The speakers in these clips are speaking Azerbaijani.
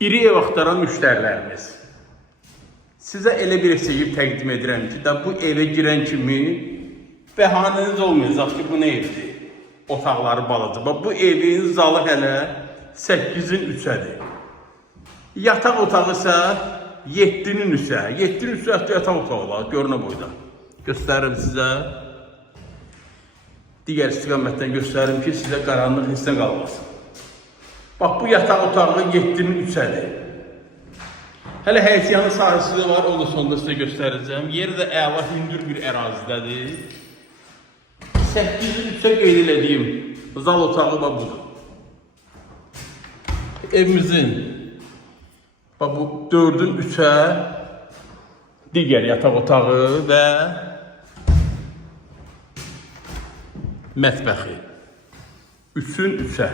İri ev axtaran müştərilərimiz, sizə elə bir ev təqdim edirəm ki, bu evə girən kimi bəhanəniz olmayacaq ki, bu nə evdir? Otaqları balaca. Bu evin zalı hələ 8-in 3-ədir. Yataq otağı isə 7-nin 3-ə. 7-nin 3-ə yataq otağı var, görünə boyda. Göstərim sizə. Digər istiqamətdən göstərim ki, sizə qaranlıq hissə qalmasın. Bax, bu yataq otağı 7-nin 3-ədir. Hələ həyətyanı sahəsi də var, o da sonunda sizə göstərəcəm. Yeri də əla hündür bir ərazidədir. 8-in 3-ə qeyd elədiyim zal otağı da budur. Evimizin bu 4-ün 3-ə digər yataq otağı və mətbəxi. 3-ün 3-ə.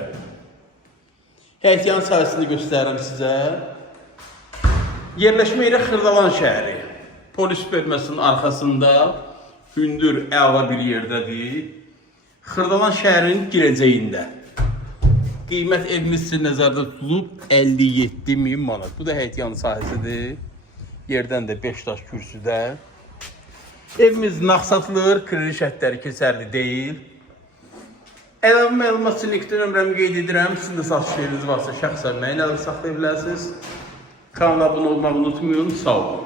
Həyətyanı sahəsini göstərirəm sizə. Yerləşmə yeri Xırdalan şəhəri. Polis bölməsinin arxasında hündür, əla bir yerdədir. Xırdalan şəhərinin girəcəyində. Qiymət evimiz üçün nəzərdə tutulub 57.000 manat. Bu da həyətyanı sahəsidir. Yerdən də 5 daş kürsüdə. Evimiz nağd-satılır, kredi şərtləri keçərli deyil. Əlavə məlumat üçün elektron nömrəmi qeyd edirəm. Sizin də satış yeriniz varsa şəxsən mənə əlaqə saxlaya bilərsiniz. Kanala abunə olmağı unutmayın. Sağ olun.